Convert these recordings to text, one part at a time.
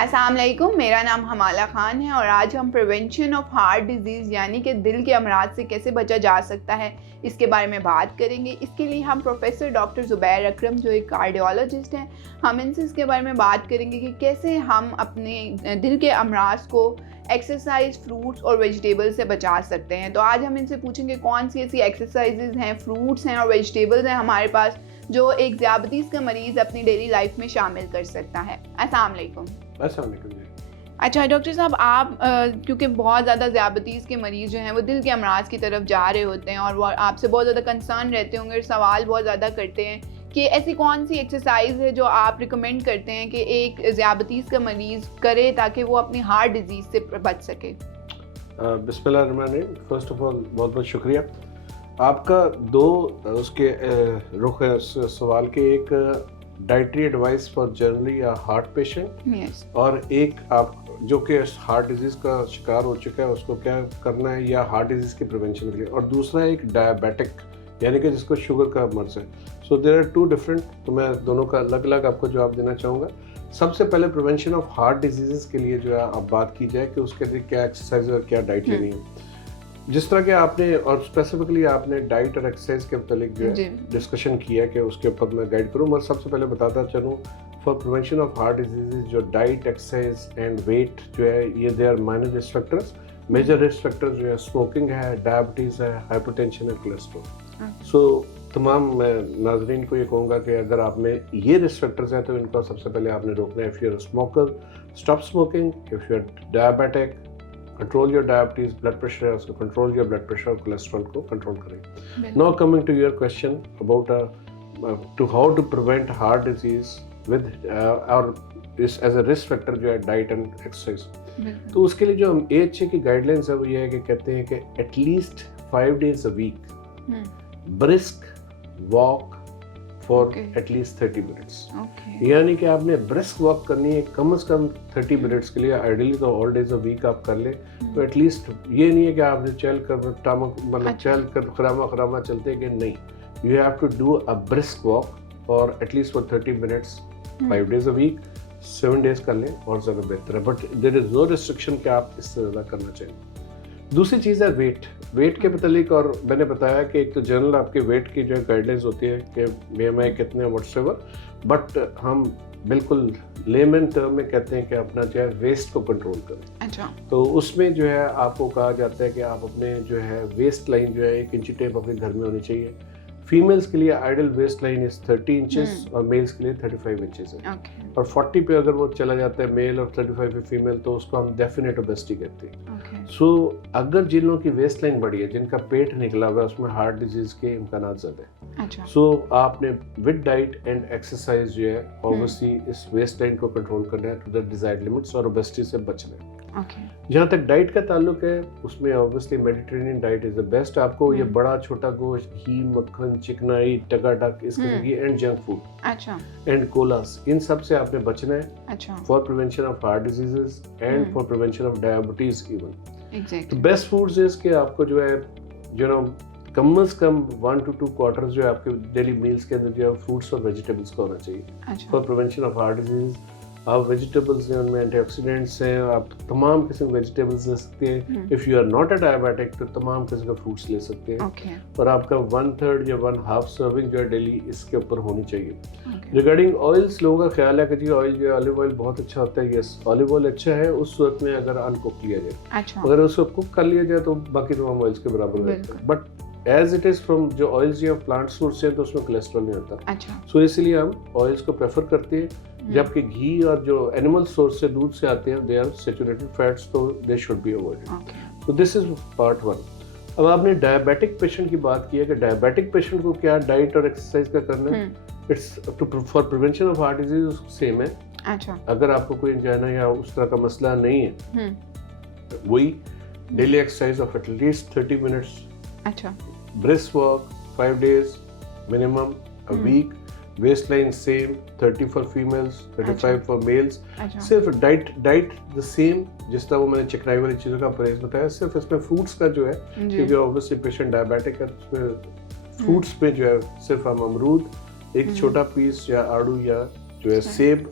अस्सलाम वालेकुम, मेरा नाम हमाला ख़ान है और आज हम प्रिवेंशन ऑफ हार्ट डिजीज़ यानी कि दिल के अमराज से कैसे बचा जा सकता है इसके बारे में बात करेंगे। इसके लिए हम प्रोफेसर डॉक्टर ज़ुबैर अकरम जो एक कार्डियोलॉजिस्ट हैं, हम इनसे इसके बारे में बात करेंगे कि कैसे हम अपने दिल के अमराज को एक्सरसाइज, फ्रूट्स और वेजिटेबल से बचा सकते हैं। तो आज हम इनसे पूछेंगे कौन सी ऐसी एक्सरसाइजेज हैं, फ्रूट्स हैं और वेजिटेबल्स हैं हमारे पास जो एक ज़ियाबतीस का मरीज़ अपनी डेली लाइफ में शामिल कर सकता है। अस्सलाम वालेकुम। अच्छा डॉक्टर साहब, आप क्योंकि बहुत ज़्यादा ज़ियाबतीस के मरीज़ जो हैं वो दिल के अमराज की तरफ जा रहे होते हैं और वो आपसे बहुत ज़्यादा कंसर्न रहते होंगे और सवाल बहुत ज़्यादा करते हैं कि ऐसी कौन सी एक्सरसाइज है जो आप रिकमेंड करते हैं कि एक ज़ियाबतीस का मरीज़ करे ताकि वो अपनी हार्ट डिजीज़ से बच सके। बिस्मिल्लाहिर्रहमानिर्रहीम। फर्स्ट ऑफ ऑल बहुत बहुत शुक्रिया आपका। दो उसके रुख है सवाल के, एक डाइटरी एडवाइस फॉर जनरली या हार्ट पेशेंट और एक आप जो कि हार्ट डिजीज़ का शिकार हो चुका है उसको क्या करना है या हार्ट डिजीज़ के प्रिवेंशन के लिए, और दूसरा एक डायबिटिक यानी कि जिसको शुगर का मर्ज है। So there are two different, तो मैं दोनों का अलग अलग आपको जवाब देना चाहूँगा। सबसे पहले प्रिवेंशन ऑफ हार्ट डिजीज़ के लिए जो है आप बात की जाए कि उसके लिए क्या एक्सरसाइज और क्या डाइट लेनी है। जिस तरह के आपने और स्पेसिफिकली आपने डाइट और एक्सरसाइज के मतलब जो है डिस्कशन किया कि उसके ऊपर मैं गाइड करूँ, और सबसे पहले बताता चलूँ for prevention of heart disease जो डाइट, एक्सरसाइज एंड वेट जो है ये they are minor risk factors. Major risk factors जो है स्मोकिंग है, डायबिटीज़ है, हाइपरटेंशन है, कोलेस्ट्रॉल। सो तमाम मैं नाजरीन को ये कहूँगा कि अगर आप में ये रिस्क फैक्टर्स हैं तो इनको सबसे पहले आपने रोकना है। If you are smoker, stop smoking. If you are diabetic, control your diabetes, blood pressure है उसको कंट्रोल योर ब्लड प्रेशर और कोलेस्ट्रॉल को कंट्रोल करें। Now coming to your question about to how to prevent heart disease with और as a risk factor जो है diet and exercise. तो उसके लिए जो हम AHA की गाइडलाइंस है वो ये है कि कहते हैं कि at least 5 days a week brisk walk for at least 30 minutes. यानी कि आपने ब्रिस्क वॉक करनी है कम से कम 30 मिनट्स के लिए। आइडियली तो ऑल डेज अ वीक आप कर ले, तो एटलीस्ट ये नहीं है कि आपने चल कर टामक मतलब चल कर खरामा चलते कि नहीं। You have to do a brisk walk और at least for 30 minutes 5 days a week, 7 days कर लें और ज़्यादा बेहतर है। But there is no restriction कि आप इससे ज़्यादा करना चाहिए। दूसरी चीज़ है वेट के मतलब, और मैंने बताया कि एक तो जनरल आपके वेट की जो गाइडलाइंस होती है कि BMI कितने व्हाट्सएवर, बट हम बिल्कुल लेमन टर्म में कहते हैं कि अपना जो है वेस्ट को कंट्रोल करें। अच्छा। तो उसमें जो है आपको कहा जाता है कि आप अपने जो है वेस्ट लाइन जो है 1 इंची टेप अपने घर में होनी चाहिए। फीमेल्स के लिए ideal waist line is 30 inches और मेल्स के लिए 35 इंचेस है। और 40 पे अगर वो चला जाता है मेल और 35 पे फीमेल तो उसको हम डेफिनेट ओबेसिटी कहते हैं। सो अगर जिन लोगों की वेस्ट लाइन बड़ी है, जिनका पेट निकला हुआ है, उसमें हार्ट डिजीज के इम्कान ज़्यादा है। अच्छा। सो आपने विद डाइट एंड एक्सरसाइज जो है ऑब्वियसली इस वेस्ट लाइन को कंट्रोल करना है टू द डिजायर्ड लिमिट्स और ओबेसिटी से बचना है। जहाँ तक डाइट का ताल्लुक है उसमें obviously Mediterranean diet is the best. आपको ये बड़ा छोटा गोश्त, घी, मक्खन, चिकनाई, टकाटक इस किस्म की एंड जंक फूड, अच्छा, एंड कोलास, इन सब से आपने बचना है। अच्छा। For prevention of heart diseases and for prevention of diabetes even. Exactly. तो बेस्ट फूड्स इज कि आपको जो है कम से कम 1 to 2 क्वार्टर्स जो है आपके डेली मील्स के अंदर जो है फ्रूट्स और वेजिटेबल्स का होना चाहिए for prevention of heart disease. आप वेजिटेबल्स हैं उनमें एंटीऑक्सीडेंट्स हैं, आप तमाम किस्म के वेजिटेबल्स ले सकते हैं। If you are not a diabetic तो तमाम किस्म के फ्रूट्स ले सकते हैं। और आपका 1/3 या 1/2 सर्विंग जो है डेली इसके ऊपर होनी चाहिए। रिगार्डिंग ऑयल्स, लोगों का ख्याल है कि जी ऑयल जो है ऑलिव ऑयल बहुत अच्छा होता है। यस, ऑलिव ऑयल अच्छा है उस सूरत में अगर अनकुक लिया जाए। अगर उसको कुक कर लिया जाए तो बाकी तमाम ऑयल्स के बराबर रहता है। But as it is from जो ऑयल्स जो प्लांट सोर्स से तो उसमें कोलेस्ट्रॉल नहीं होता। अच्छा। सो इसलिए हम ऑयल्स को प्रेफर करते हैं, जबकि घी और जो एनिमल सोर्स से दूध से आते हैं दे आर सैचुरेटेड फैट्स, तो they should be avoided. So this is part 1। अब आपने डायबिटिक पेशेंट की बात की है कि डायबिटिक पेशेंट को क्या डाइट और एक्सरसाइज का करना है। It's for prevention of heart disease same है। अच्छा। अगर आपको कोई एंजाइना या उस तरह का मसला नहीं है, वही daily exercise of at least 30 minutes. अच्छा। Brisk walk 5 days minimum a week, waistline same, 30 for females, 35 for males। सिर्फ डाइट द सेम जिस तरह वो मैंने चिकनाई वाली चीज़ों का परहेज बताया, सिर्फ इसमें फ्रूट्स का जो है, क्योंकि ऑब्वियसली पेशेंट डायबिटिक है तो उसमें फ्रूट्स पे जो है सिर्फ हम अमरूद, एक छोटा पीस या आड़ू या जो है सेब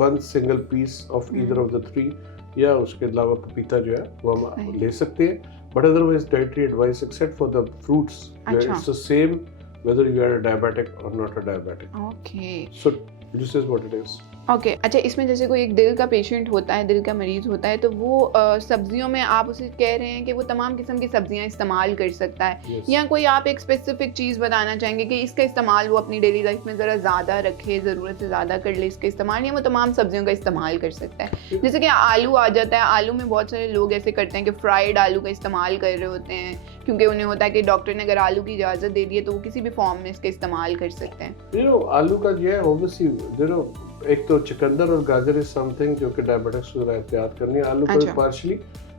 one single piece of either of the three, या उसके अलावा पपीता जो है वो हम ले सकते हैं, but otherwise dietary advice except for the fruits it's the same whether you are a diabetic or not a diabetic. Okay. So this is what it is. Okay अच्छा, इसमें जैसे कोई एक दिल का पेशेंट होता है, दिल का मरीज़ होता है, तो वो सब्जियों में आप उसे कह रहे हैं कि वो तमाम किस्म की सब्जियां इस्तेमाल कर सकता है, Yes. या कोई आप एक स्पेसिफिक चीज़ बताना चाहेंगे कि इसका इस्तेमाल वो अपनी डेली लाइफ में ज़रा ज़्यादा रखे, ज़रूरत से ज़्यादा कर ले इसका इस्तेमाल, या वो तमाम सब्जियों का इस्तेमाल कर सकता है? जैसे कि आलू आ जाता है, आलू में बहुत सारे लोग ऐसे करते हैं कि फ्राइड आलू का इस्तेमाल कर रहे होते हैं, क्योंकि उन्हें होता है कि डॉक्टर ने अगर आलू की इजाज़त दे दी है तो वो किसी भी फॉर्म में इसका इस्तेमाल कर सकते हैं। You know, आलू का जो है obviously you know, एक तो चुकंदर और गाजर इज समथिंग जो कि डायबिटिक्स को एहतियात करनी है, आलू का भी partially,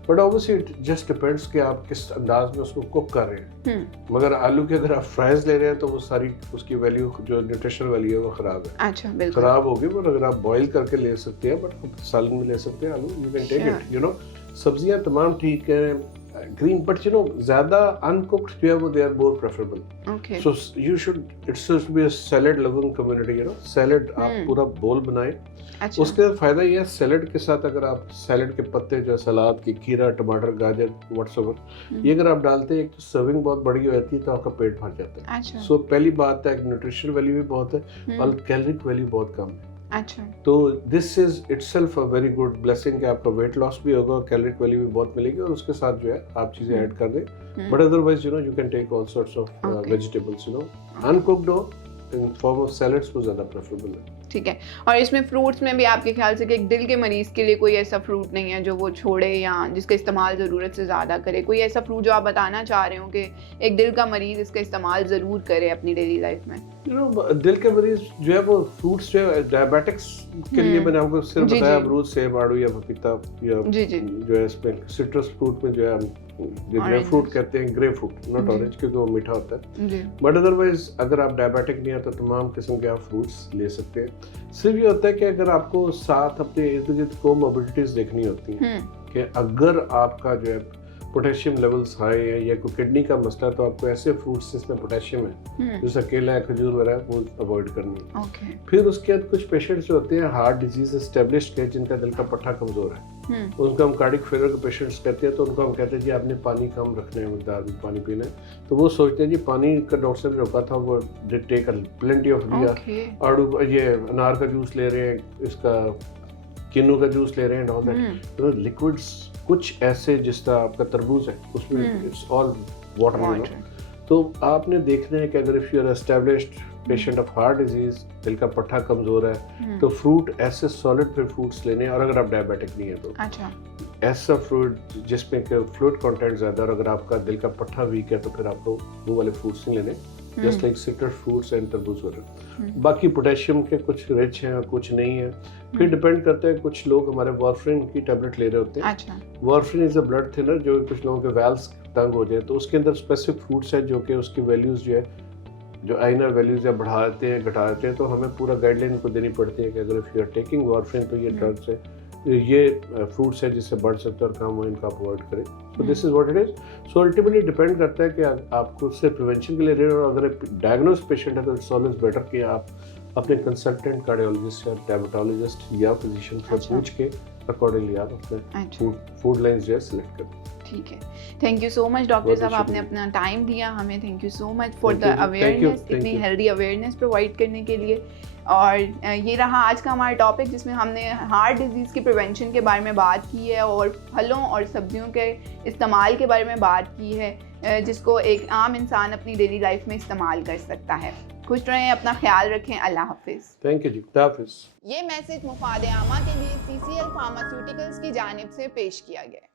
but obviously it just depends कि आप किस अंदाज में उसको कुक कर रहे हैं। मगर आलू के अगर आप फ्राइज ले रहे हैं तो वो सारी उसकी वैल्यू जो न्यूट्रिशनल वैल्यू है वो खराब है। अच्छा, बिल्कुल खराब होगी, बट अगर आप बॉईल करके ले सकते हैं, बट सालन में ले सकते हैं आलू, you can take it, you know. सब्जियां तमाम ठीक है, ग्रीन, बट यू नो ज्यादा अनकुक्ड जो है वो they are more preferable. Okay, so you should it's should be a salad loving community, you know. Salad आप पूरा बोल बनाएं। अच्छा, उसके फायदा ये है, सैलेड के साथ अगर आप सैलेड के पत्ते जो सलाद की खीरा टमाटर गाजर व्हाटसएवर ये अगर आप डालते हैं, एक तो सर्विंग बहुत बड़ी होती है तो आपका पेट भर जाता है। अच्छा, सो पहली बात है, न्यूट्रिशनल वैल्यू भी बहुत है और कैलोरिक वैल्यू बहुत कम है। अच्छा, तो this is itself a very good blessing कि आपका वेट लॉस भी होगा, कैलोरिक वैल्यू भी बहुत मिलेगी, और उसके साथ जो है आप चीजें ऐड कर दें। But otherwise you know you can take all sorts of vegetables, you know. Uncooked हो इन फॉर्म ऑफ सैलेड्स वो ज्यादा प्रेफरेबल है। ठीक है। और इसमें फ्रूट्स में भी आपके ख्याल से कि एक दिल के मरीज के लिए कोई ऐसा फ्रूट नहीं है जो वो छोड़े या जिसका इस्तेमाल ज़रूरत से ज़्यादा करे? कोई ऐसा फ्रूट जो आप बताना चाह रहे हो कि एक दिल का मरीज इसका इस्तेमाल ज़रूर करे अपनी डेली लाइफ में? यू नो दिल के मरीज जो है वो फ्रूट्स जो है डायबिटिक्स के लिए मैंने आपको सिर्फ बताया, अमरूद सेब आड़ू या पपीता या जो है इसमें सिट्रस फ्रूट में जो है हम ग्रेप फ्रूट कहते हैं, ग्रेप फ्रूट नॉट ऑरेंज क्योंकि वो मीठा होता है। बट अदरवाइज अगर आप डायबिटिक नहीं है तो तमाम किस्म के आप फ्रूट्स ले सकते हैं। सिर्फ ये होता है कि अगर आपको साथ अपने इर्द गिर्द कोमोर्बिडिटीज देखनी होती हैं कि अगर आपका जो है पोटेशियम लेवल्स हाई है या कोई किडनी का मसला है तो आपको ऐसे फ्रूट्स जिसमें पोटेशियम है जैसे केला है, खजूर वगैरह, वो अवॉइड करनी है। फिर उसके बाद कुछ पेशेंट्स जो होते हैं हार्ट डिजीज एस्टेब्लिश्ड है, जिनका दिल का पट्टा कमजोर है, उनको हम कार्डियक फेलियर के पेशेंट्स कहते हैं, तो उनको हम कहते हैं जी आपने पानी कम रखना है, मकदार में पानी पीना है। तो वो सोचते हैं जी पानी का डॉक्टर साहब ने रोका था, वो टेक प्लेंटी ऑफ लिया, आड़ू ये अनार का जूस ले रहे हैं, इसका किन्नू का जूस ले रहे हैं, ऑल दैट। तो लिक्विड्स कुछ ऐसे जिस तरह आपका तरबूज है उसमें इट्स ऑल वाटर। तो आपने देखना है कि अगर if you are established patient of heart disease, दिल का पट्टा कमजोर है, तो फ्रूट ऐसे सॉलिड फिर फ्रूट्स लेने हैं। और अगर आप डायबिटिक नहीं है तो ऐसा फ्रूट जिसमें फ्लूइड कंटेंट ज्यादा, और अगर आपका दिल का पट्टा वीक है तो फिर आपको वो वाले फ्रूट्स नहीं लेने, just like citrus fruits and तरबूज वगैरह। बाकी पोटेशियम के कुछ रिच हैं और कुछ नहीं है। फिर डिपेंड करता है, कुछ लोग हमारे वार्फरिन की टेबलेट ले रहे होते हैं। Warfarin is a blood thinner, जो कुछ लोगों के वैल्व्स तंग हो जाए तो उसके अंदर स्पेसिफिक फ्रूट्स है जो कि उसकी वैल्यूज जो है, जो आइनर वैल्यूज है बढ़ा देते हैं घटा देते हैं। तो हमें पूरा गाइडलाइन को देनी पड़ती है कि अगर if you are taking warfarin तो ये ड्रग्स है, ये फ्रूट्स है जिससे बढ़ सकता है और कम हो, इनका अवॉइड करें। So this is what it is. So ultimately depend करता है कि आपको उससे प्रिवेंशन के लिए रहे, और अगर डायग्नोज पेशेंट है तो इट्स ऑलवेज बेटर कि आप अपने कंसल्टेंट कार्डियोलॉजिस्ट या डायबिटोलॉजिस्ट या फिजिशियन से पूछ के अकॉर्डिंगली आप अपने फूड लाइंस जो है सिलेक्ट करें। ठीक है, thank you so much doctor साहब, आपने अपना टाइम दिया हमें। Thank you so much for the awareness, इतनी हेल्दी अवेयरनेस प्रोवाइड करने के लिए। और ये रहा आज का हमारा टॉपिक जिसमें हमने हार्ट डिजीज़ की प्रिवेंशन के बारे में बात की है और फलों और सब्जियों के इस्तेमाल के बारे में बात की है, जिसको एक आम इंसान अपनी डेली लाइफ में इस्तेमाल कर सकता है। खुश रहें, अपना ख्याल रखें। अल्लाह हाफिज़। थैंक यू जी, अल्लाह हाफिज़। ये मैसेज मुफाद आमा के लिए CCL फार्मास्यूटिकल्स की जानिब से पेश किया गया है।